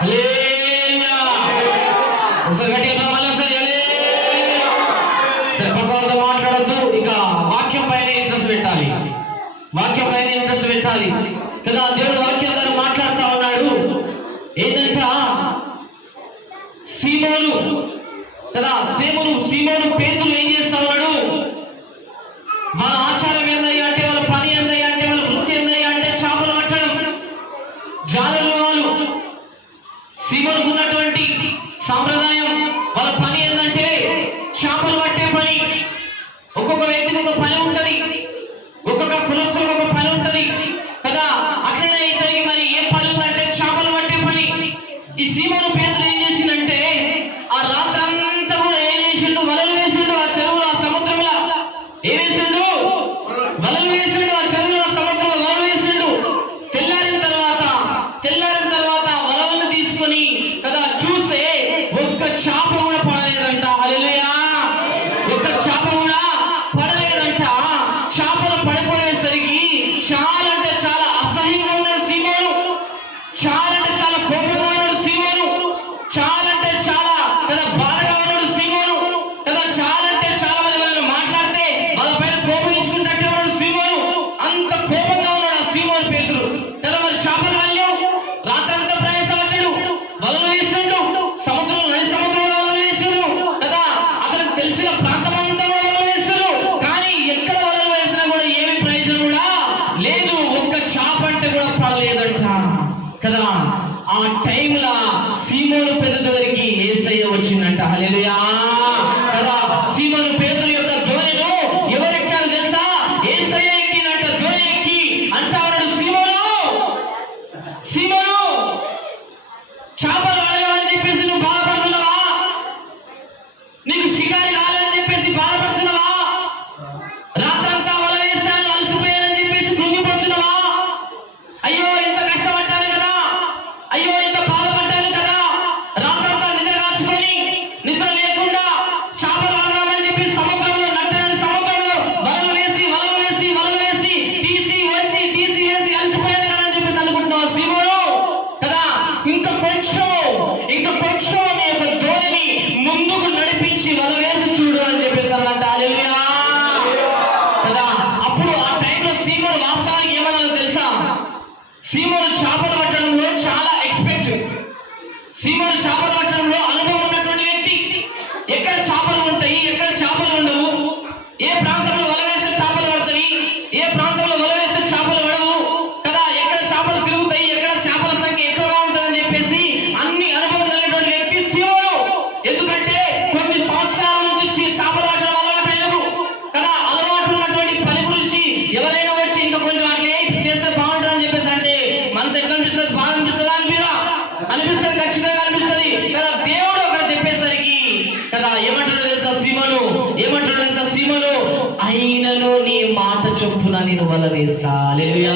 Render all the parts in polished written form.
హల్లెలూయా. ఒకసారి గట్టిగా మళ్ళీ ఒకసారి హల్లెలూయా. సర్పంతో మాట్లాడద్దు, ఇక వాక్యం పైన ఇంట్రెస్ట్ పెట్టాలి, వాక్యం పైన ఇంట్రెస్ట్ పెట్టాలి కదా. దేవుడు వాక్యం ద్వారా మాట్లాడుతూ ఉన్నాడు. ఏంటంట సీమోను కదా, సీమోను పేతురు ఏం చేస్తా ఉన్నాడు? వాళ్ళ ఆచారం ఏందయ్యా అంటే, వాళ్ళ పని ఏందయ్యా అంటే, వాళ్ళ వృత్తి ఏందయ్యా అంటే చేపలు పట్టడం. జాలరు వాళ్ళు. సీమోనుకు ఉన్నటువంటి సాంప్రదాయం, వాళ్ళ పని ఏంటంటే చేపలు పట్టే పని. ఒక్కొక్క వ్యక్తికి ఒక పని ఉంటది, ఒక్కొక్క కులస్తులకు ఒక పని ఉంటది కదా. అట్లనే ఇతనికి మరి ఏ పని ఉందంటే చేపలు పట్టే పని. ఈ సీమోను పేతురు ఏం చేసిందంటే, ఆ రాత్రంతా కూడా ఏం చేసిండు? వలలు వేసిండు ఆ చెరువులో, ఆ సముద్రంలో. ఏం వేసిండు? వలలు వేసిండు ఆ చెరువులో, సముద్రంలో వలలు వేసిండు. తెల్లారిన తర్వాత వలలను తీసుకొని కదా చూస్తే ఒక్క చేప కూడా పడలేదంట. హల్లెలూయా. ఒక్క చేప కూడా పడలేదంట. చేపలు పడిపోయేసరికి చాలా అంటే చాలా అసహ్యంగా ఉన్నాడు సీమోను. చాలా అంటే చాలా కోపంగా ఉన్నాడు సీమోను. చాలా అంటే చాలా కదా బాధగా ఉన్నాడు సీమోను కదా. చాలా అంటే చాలా మంది వాళ్ళు మాట్లాడితే వాళ్ళ పైన కోపించుకుంటే ఉన్నాడు సీమోను. అంత కోపంగా ఉన్నాడు ఆ సీమోను పేతురు కదా. మరి చేపలు పడలేవు, రాత్రంతా ప్రయాసపడ్డాడు, వలలు వేసాడు, నడి సముద్రంలో వలలు వేసాడు కదా. అతనికి తెలిసిన ప్రాంతం అంతా కూడా వలలు వేస్తారు, కానీ ఎక్కడ వలలు వేసినా కూడా ఏమి ప్రయోజనం కూడా లేదు. ఒక్క చేప అంటే కూడా పడలేదంట కదా. ఆ టైంలో సీమోను పేతురు దగ్గరికి యేసయ్య వచ్చిందంట. హల్లెలూయా కదా. సీమోను పేతురు యొక్క ధోనిను ఎవరు ఎక్కారు తెలుసా? యేసయ్య ఎక్కినంట. ధోని ఎక్కి అంటా ఉన్నాడు, సీమోను చేపలు పడలేవని చెప్పేసి నువ్వు బాధపడుతున్నావా? నీకు షికారి కాలేదని చెప్పేసి బాధపడుతున్నావా? రాత్రంతా వల వేసాను అలసిపోయానని చెప్పేసి కృంగిపోతున్నావా? అయ్యో ఇంత కష్టపడ్డాను కదా, అయ్యో ఇంత బాధపడ్డాను కదా, రాత్రంతా నిద్ర రాచుకొని నిద్ర లేకుండా చేపలు పడదామని చెప్పి సముద్రంలో నట్టని సముద్రంలో వలలు వేసి తీసి వేసి అలసిపోయాను కదా అని చెప్పేసి అనుకుంటున్నావా సీమోను కదా. ఇంకా కొంచెం నీ యొక్క ధోనిని ముందుకు నడిపించి వల వేసి చూడు అని చెప్పేసి అన్నట్టు. హల్లెలూయా కదా. అప్పుడు ఆ టైంలో సీమోను వాస్తవానికి ఏమన్నారో తెలుసా? సీమోను చేపలు పట్టడంలో చాలా ఎక్స్పెక్ట్, సీమోను చేపలు పట్టడంలో అనుభవం ఉన్నటువంటి వ్యక్తి. ఎక్కడ చేపలు ఉంటాయి, ఎక్కడ చేపలు ఉండవు, ఏ ప్రాంతంలో వల వేస్తే చేపలు పడతాయి, ఏ ప్రాంతంలో వల వేస్తే చేపలు పడవు కదా, ఎక్కడ చేపలు తిరుగుతాయి, ఎక్కడ చేపల సంఖ్య ఎక్కువగా ఉంటుందని చెప్పేసి అన్ని అనుభవం కలిగినటువంటి వ్యక్తి సీమోను. ఎందుకంటే కొన్ని సంవత్సరాల నుంచి చేపలు పట్టడం అలవాటు కదా. అలవాటు ఉన్నటువంటి పని గురించి ఎవరైనా వచ్చి ఇంకా కొంచెం అట్లే చేస్తే బాగుంటుందని చెప్పేసి అంటే మనసు ఎట్లా అనిపిస్తుంది? బాగా అనిపిస్తుందా? అనిపిస్తుంది, ఖచ్చితంగా అనిపిస్తుంది కదా. దేవుడు అక్కడ చెప్పేసరికి కదా ఏమంటాడు తెలుసా సీమోను? అయినను నీ మాట చొప్పున నేను వల వేస్తా. హల్లెలూయా.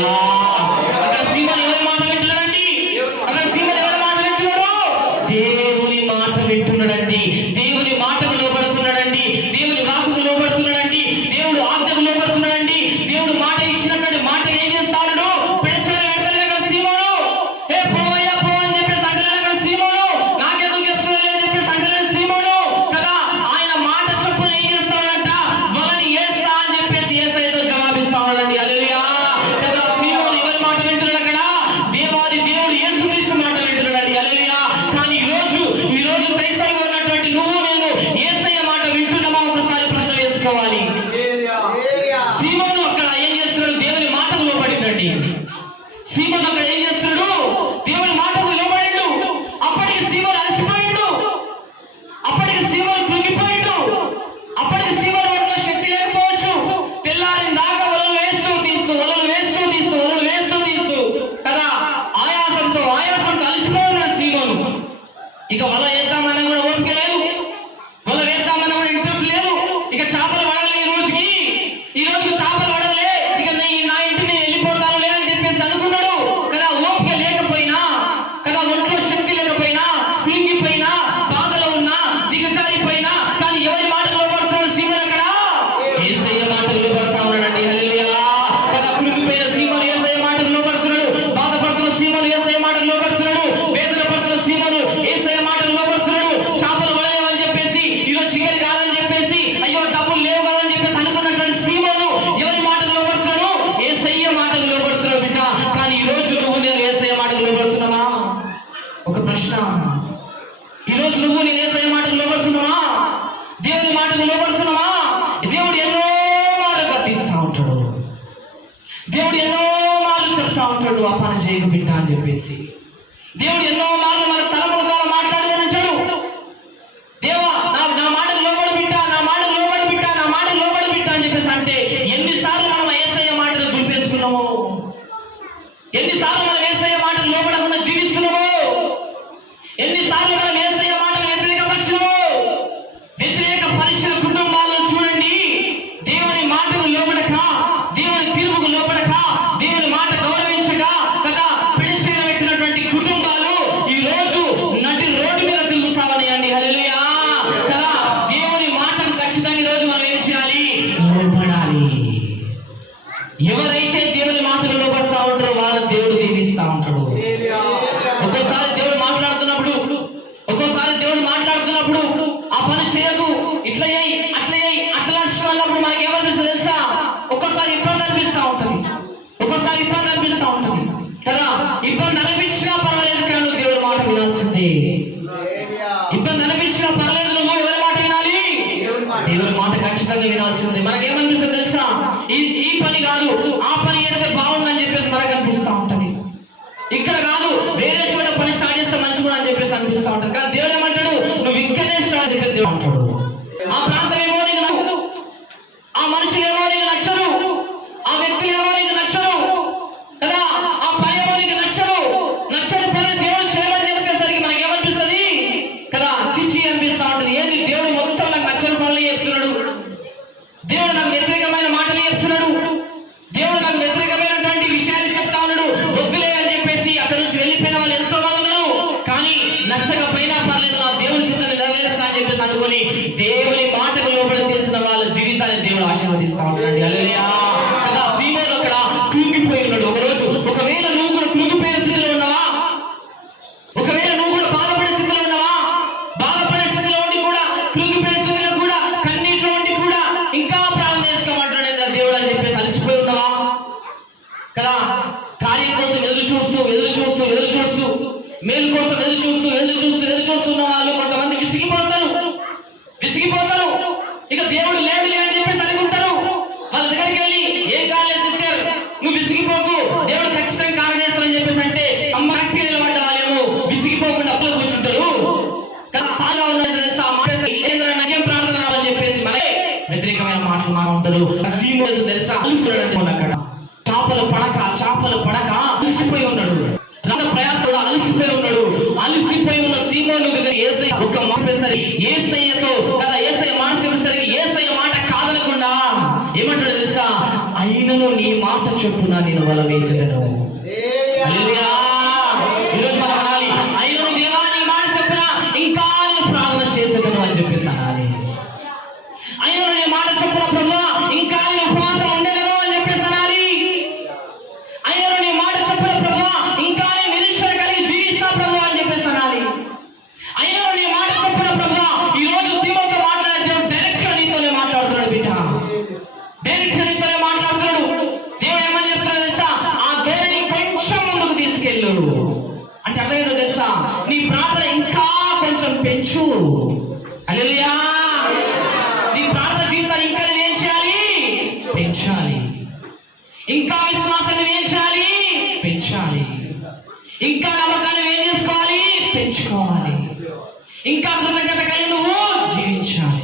అక్కడ సీమోను ఎవరి మాట వింటున్నాడండి? దేవుని మాట వింటున్నాడండి. దేవుని మాటకు లోబడుతున్నాడండి. దేవుని వాక్కుకు లోబడుతున్నాడండి. దేవుడు ఆజ్ఞకు లోబడుతున్నాడండి. దేవుడు మాట ఇచ్చినటువంటి మాట ఏం చేస్తాడు? పెడసాడు వెంటనే అక్కడ సీమోను, ఏ పోవయ్యా పో అని చెప్పేసి అంటున్నాడు అక్కడ సీమోను. నాకెందుకు చెప్తున్నాడు అని చెప్పేసి అంటున్నాడు సీమోను కదా. ఆయన మాట చొప్పున ఏం చేస్తాడంట? వలని వేస్తా అని చెప్పేసి యేసయ్యతో జవాబిస్తా ఉన్నాడండి. హల్లెలూయా కదా. సీమోను ఎవరి మాట వింటున్నాడు అక్కడ? దేవాది దేవుడు యేసుక్రీస్తు మాట వింటున్నాడండి. హల్లెలూయా. కానీ ఈ రోజు క్రైస్తవులుగా ఉన్నటువంటి నువ్వు నేను యేసయ్య మాట వింటున్నామా? ఒకసారి ప్రశ్న వేసుకోవాలి. సీమోను అక్కడ ఏం చేస్తున్నాడు? దేవుని మాటకు లోబడిందండి. సీమోను అక్కడ ఏం చేస్తున్నాడు? దేవుని మాటకు లోబడిండు. అప్పటికి సీమోను అలసిపోయిండు, అప్పటికి సీమోను కృంగిపోయిండు, అప్పటికి సీమోను పట్ల శక్తి లేకపోవచ్చు. తెల్లారిన దాకా వలలు వేస్తూ తీస్తూ కదా ఆయాసంతో అలసిపోయినాడు సీమోను. ఇక వల వేద్దామన్నా కూడా ఓపిక లేదు, వల వేద్దామన్నా కూడా ఇంట్రెస్ట్ లేదు. ఇక చేపలు పడలే, ఈ రోజు చేపలు పడలే, ఇక నా ఇంటిని వెళ్ళిపోతానులే అని చెప్పేసి అనుకున్నాడు కదా. ఓపిక లేకపోయినా కదా, ఒంట్లో శక్తి లేకపోయినా, కృంగిపోయినా, బాధలో ఉన్నా, దిగజారిపోయినా, కానీ ఎవరి మాటలు లోపడుతున్నాడు సీమోను? అక్కడ యేసయ్య మాటలు లోపడతా ఉన్నాడండి. హల్లెలూయా కదా. కృంగిపోయిన సీమోను యేసయ్య మాటలు లోపడుతున్నాడు, బాధపడుతున్న సీమోను యేసయ్య మాటలు లోపడుతున్నాడు, వేదన పడుతున్న సీమోను నువ్వు నేను యేసయ్య మాటకు లోబడుతున్నావా? దేవుని మాటకు లోబడుతున్నావా? దేవుడు ఎన్నో మార్లు గద్దిస్తా ఉంటాడు. దేవుడు ఎన్నో మార్లు చెప్తా ఉంటాడు, ఆ పని చేయకు బిడ్డ అని చెప్పేసి. దేవుడు ఎన్నో మార్లు మన తలముల ద్వారా మాట్లాడుతూ ఉంటాడు. దేవా నా మాటకు లోబడి బిడ్డ, నా మాటకు లోబడి బిడ్డ, నా మాటకు లోబడి బిడ్డ అని చెప్పేసి అంటే ఎన్నిసార్లు మనం యేసయ్య మాటలు దులిపేసుకున్నాము, ఎన్నిసార్లు మనం యేసయ్య మాటలు లోబడకుండా జీవిస్తున్నాము, ఎన్నిసార్లు మనం యేసయ్య మాటలు వ్యతిరేకపరిచినాము. వ్యతిరేకపరిచిన కుటుంబాలను చూడండి. దేవుని మాటకు లోబడక, దేవుని తీర్పుకు లోబడక, దేవుని మాట గౌరవించగా కదా పిడిసిన పెట్టినటువంటి కుటుంబాలు ఈ రోజు నటి రోడ్డు మీద తిరుగుతా ఉన్నాయండి. హల్లెలూయా కదా. దేవుని మాటకు ఖచ్చితంగా ఈ రోజు మనం ఏం చేయాలి? లోబడాలి. ఎవరైతే దేవుని మాటలు లోబడతా ఉంటారో వాళ్ళని దేవుడు దీవిస్తా ఉంటాడు. ఒక్కోసారి దేవుడు మాట్లాడుతున్నప్పుడు ఆ పని చేయకు, ఇట్లా చేయి, అట్లా చేయి, అట్లా నడుచుకున్నప్పుడు మనకి ఏమనిపిస్తుంది తెలుసా? ఒక్కోసారి ఇబ్బంది అనిపిస్తూ ఉంటుంది కదా. ఇబ్బంది అనిపించినా పర్వాలేదు కానీ దేవుడి మాట వినాల్సిందే. ఇబ్బంది అనిపించినా పర్లేదు, నువ్వు ఎవరి మాట వినాలి? దేవుడి మాట ఖచ్చితంగా వినాల్సిందే. మనకేమనిపిస్తుంది తెలుసా? ఈ పని కాదు, ఆ పని చేస్తే బాగుందని చెప్పేసి మనకు అనిపిస్తూ ఉంటుంది. ఇక్కడ కాదు, వేరే చోట పని స్టార్ట్ చేస్తే మంచిగా అని చెప్పేసి అనిపిస్తూ ఉంటుంది. కానీ దేవుడు ఏమంటాడు? నువ్వు ఇక్కడనే స్టార్ట్ చెప్పేసి దేవుడు అంటాడు. ఆ ప్రాంతం ఏమో నీకు నచ్చదు, ఆ మనుషులు ఏమో నీకు నచ్చరు, ఆ వ్యక్తులు ఏమో నీకు నచ్చరు కదా, ఆ పని ఏమో నీకు నచ్చని పని దేవుడు చేయమని చెప్పేసరికి మనకి ఏమనిపిస్తుంది కదా? చిచి అనిపిస్తూ ఉంటుంది. ఏంటి దేవుడు మొత్తం నాకు నచ్చని పనులు చెప్తున్నాడు, దేవుడు నాకు వ్యతిరేకమైన మాటలు చెప్తున్నాడు, దేవుడు నాకు వ్యతిరేకమైనటువంటి విషయాలు చెప్తా ఉన్నాడు, వద్దులే అని చెప్పేసి అక్కడి నుంచి వెళ్ళిపోయిన వాళ్ళు ఎంతో మంది ఉన్నారు. కానీ నచ్చకపోయినా పర్లేదు, నా దేవుని చిత్తాన్ని నెరవేరుస్తా అని చెప్పేసి అనుకుని దేవుని మాటకు లోబడి చేసిన వాళ్ళ జీవితాన్ని దేవుడు ఆశీర్వదిస్తా ఉన్నాడు. హల్లెలూయా కదా. సీమోను అక్కడ కృంగిపోయి ఉన్నాడు. ఒకరోజు ఒకవేళ నువ్వు కూడా కృంగిపోయే స్థితిలో ఉన్నావా? ఒకవేళ నువ్వు కూడా బాధపడే స్థితిలో ఉన్నావా? బాధపడే స్థితిలో ఉండి కూడా, కృంగిపోయే స్థితిలో కూడా, కన్నీటిలో ఉండి కూడా ఇంకా ప్రార్థన చేసుకోమంటాడు దేవుడు అని చెప్పేసి అలసిపోయి ఉన్నావా కదా? కార్యం కోసం ఎదురు చూస్తూ మేలు కోసం ఎదురు చూస్తున్న వాళ్ళు కొంతమంది విసిగిపోతారు. ఇక దేవుడు లేడు అని చెప్పేసి అనుకుంటారు. వాళ్ళ దగ్గరికి వెళ్ళి, ఏం కాలే సిస్టర్, నువ్వు విసిగిపోకు, దేవుడు ఖచ్చితంగా కారణం చేస్తారని చెప్పేసి అంటే అమ్మ కట్టి నిలబడ్డ వాళ్ళేమో విసిగిపోకుండా అప్పులు కూర్చుంటారు. ప్రార్థన అని చెప్పేసి మనకి వ్యతిరేకమైన మాటలు మాట్లాడతారు. తెలుసా? అక్కడ చేపలు పడక అలసిపోయి ఉన్నాడు. ప్రయాసంలో అలసిపోయి ఉన్నాడు. అలసిపోయి ఉన్న సీమోను యేసయ్య ఒక మాటేసరి యేసయ్యతో కదా, యేసయ్య మాట చెప్పేసరికి యేసయ్య మాట కాదనకుండా ఏమంటాడు తెలుసా? అయినను నీ మాట చొప్పున నేను వల వేసేదను. హల్లెలూయా. ఈరోజు మనం అనాలి, అయినను దేవా నీ మాట చొప్పున ఇంకా నేను ప్రార్థన చేసేదను అని చెప్పేసి అనాలి. అయినను నీ మాట చొప్పున ప్రభువా ఇంకా నేను ఉపవాసం ఉండేదను అని చెప్పేసి అనాలి. అయినను నీ మాట చొప్పున ప్రభువా ఇంకా నేను నిరీక్షణ కలిగి జీవిస్తా ప్రభువా అని చెప్పేసి అనాలి. అయినను నీ మాట చొప్పున ప్రభువా ఈ రోజు సీమోతో మాట్లాడే దేవుడు డైరెక్ట్ నీతోనే మాట్లాడుతున్నాడు బిడ్డ. డైరెక్ట్ నీతోనే మాట్లాడుతున్నాడు. దేవుడు ఏమని చెప్తున్నాడు తెలుసా? ఆ దేవుడిని కొంచెం ముందుకు తీసుకెళ్ళు అంటే అర్థం ఏంటో తెలుసా? నీ ప్రార్థన ఇంకా కొంచెం పెంచు. హల్లెలూయా. నీ ప్రార్థన జీవితాన్ని ఇంకా నువ్వేం చేయాలి? పెంచాలి. ఇంకా విశ్వాసాన్ని ఏం చేయాలి? పెంచాలి. ఇంకా నమ్మకాన్ని ఏం చేసుకోవాలి? పెంచుకోవాలి. ఇంకా కృతజ్ఞత కలిగి నువ్వు జీవించాలి.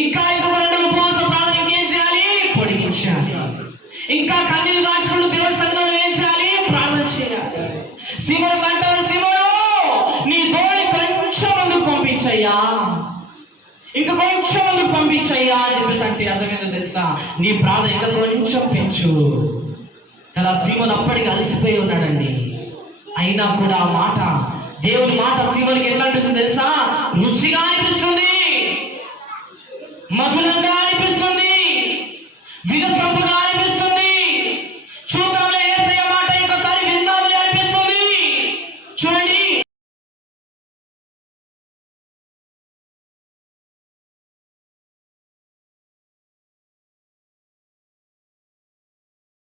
ఇంకా ఇంకొక 2 ఉపవాస ప్రార్థన ఇంకేం చేయాలి? పొడిగించాలి. ఇంకా కన్నీరు దాచుకుంటూ దేవుడి సన్నిధిలో ఏం చేయాలి? ప్రార్థన చేయాలి. సీమోను అంటాడు, సీమోను నీ దోణి కొంచెం ముందుకు పంపించయ్యా, ఇంకా కొంచెం ముందుకు పంపించయ్యా అని చెప్పేసి అంటే అర్థమైందో తెలుసా? నీ ప్రార్థన ఇంకా కొంచెం పెంచు కదా. సీమోను అప్పటికి అలసిపోయి ఉన్నాడండి. అయినా కూడా ఆ మాట, దేవుని మాట సీమోనికి ఎట్లా